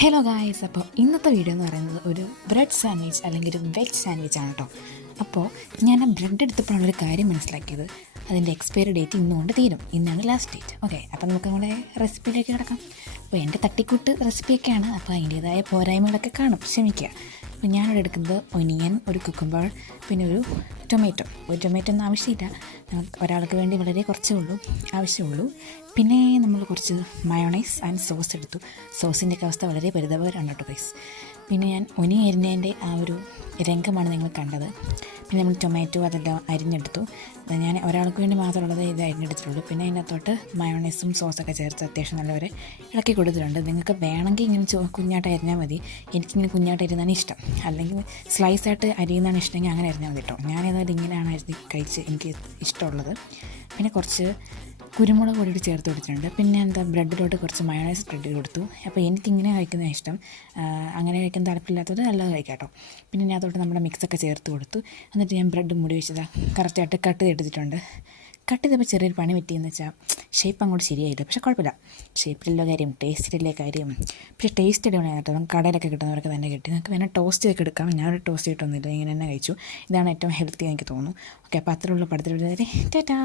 Hello guys, അപ്പോൾ ഇന്നത്തെ video എന്ന് പറയുന്നത് ഒരു ബ്രെഡ് സാൻഡ്വിച്ച് അല്ലെങ്കിൽ ഒരു വെജ് സാൻഡ്വിച്ച് ആണ് കേട്ടോ. അപ്പോൾ ഞാൻ ആ ബ്രെഡ് എടുത്തപ്പോഴാണ് ഒരു കാര്യം മനസ്സിലാക്കിയത്. അതിൻ്റെ എക്സ്പയറി ഡേറ്റ് ഇന്നുകൊണ്ട് തീരും. ഇന്നാണ് ലാസ്റ്റ് ഡേറ്റ്. ഓക്കെ, അപ്പോൾ നമുക്ക് നമ്മുടെ റെസിപ്പിയിലേക്ക് കിടക്കാം. അപ്പോൾ എൻ്റെ തട്ടിക്കൂട്ട് റെസിപ്പിയൊക്കെയാണ്, അപ്പോൾ അതിൻ്റേതായ പോരായ്മകളൊക്കെ കാണും, ക്ഷമിക്കുക. അപ്പോൾ ഞാനിവിടെ എടുക്കുന്നത് ഒനിയൻ, ഒരു കുക്കുംബർ, പിന്നെ ഒരു ടൊമാറ്റോ ഒന്നും ആവശ്യമില്ല, ഒരാൾക്ക് വേണ്ടി വളരെ കുറച്ചേ ഉള്ളൂ ആവശ്യമുള്ളൂ. പിന്നെ നമ്മൾ കുറച്ച് മയോണൈസ് ആൻഡ് സോസ് എടുത്തു. സോസിൻ്റെയൊക്കെ അവസ്ഥ വളരെ പരിതാപകരമാണ് കേട്ടോ ഗൈസ്. പിന്നെ ഞാൻ ഒനി അരിഞ്ഞതിൻ്റെ ആ ഒരു രംഗമാണ് നിങ്ങൾ കണ്ടത്. പിന്നെ നമ്മൾ ടൊമാറ്റോ അതെല്ലാം അരിഞ്ഞെടുത്തു. ഞാൻ ഒരാൾക്ക് വേണ്ടി മാത്രമുള്ളത് ഇത് അരിഞ്ഞെടുത്തിട്ടുള്ളൂ. പിന്നെ അതിനകത്തോട്ട് മയോണൈസും സോസൊക്കെ ചേർത്ത് അത്യാവശ്യം നല്ലവരെ ഇളക്കി കൊടുത്തിട്ടുണ്ട്. നിങ്ങൾക്ക് വേണമെങ്കിൽ ഇങ്ങനെ കുഞ്ഞായിട്ട് അരിഞ്ഞാൽ മതി. എനിക്കിങ്ങനെ കുഞ്ഞായിട്ട് അരിയുന്നതാണ് ഇഷ്ടം, അല്ലെങ്കിൽ സ്ലൈസായിട്ട് അരിയുന്നതാണ് ഇഷ്ടമെങ്കിൽ അങ്ങനെ അരിഞ്ഞാൽ മതി കേട്ടോ. ഞാനേതായാലും ഇങ്ങനെയാണ് അരിഞ്ഞ് കഴിച്ച് എനിക്ക് ഇഷ്ടമുള്ളത്. പിന്നെ കുറച്ച് കുരുമുളക് പൊടി ചേർത്ത് കൊടുത്തിട്ടുണ്ട്. പിന്നെ ബ്രെഡിലോട്ട് കുറച്ച് മയോണൈസ് സ്പ്രെഡ് കൊടുത്തു. അപ്പോൾ എനിക്കിങ്ങനെ കഴിക്കുന്നതാണ് ഇഷ്ടം, അങ്ങനെ കഴിക്കാൻ താല്പര്യമില്ലാത്തത് അല്ലാതെ കഴിക്കാം കേട്ടോ. പിന്നെ അതിനകത്തോട്ട് നമ്മുടെ മിക്സൊക്കെ ചേർത്ത് കൊടുത്തു. എന്നിട്ട് ഞാൻ ബ്രെഡ് മുടി വെച്ചതാണ് കറക്റ്റായിട്ട് കട്ട് ചെയ്തെടുത്തിട്ടുണ്ട്. കട്ട് ചെയ്തപ്പോൾ ചെറിയൊരു പണി പറ്റിയെന്ന് വെച്ചാൽ ഷേപ്പ് അങ്ങോട്ട് ശരിയായില്ല. പക്ഷേ കുഴപ്പമില്ല, ഷേപ്പിലുള്ള കാര്യം ടേസ്റ്റിലെ കാര്യം. പക്ഷേ ടേസ്റ്റ് അടിപൊളിയാണ് കേട്ടോ. നമുക്ക് കടയിലൊക്കെ കിട്ടുന്നവർക്ക് തന്നെ കിട്ടി. നിങ്ങൾക്ക് വേണേൽ ടോസ്റ്റ് ഒക്കെ എടുക്കാം. ഞാനൊരു ടോസ്റ്റ് കിട്ടുന്നില്ല, ഇങ്ങനെ തന്നെ കഴിച്ചു. ഇതാണ് ഏറ്റവും ഹെൽത്തി എനിക്ക് തോന്നുന്നു. ഓക്കെ, അപ്പോൾ അത്രയുള്ള പടത്തിലുള്ള ടാറ്റാ.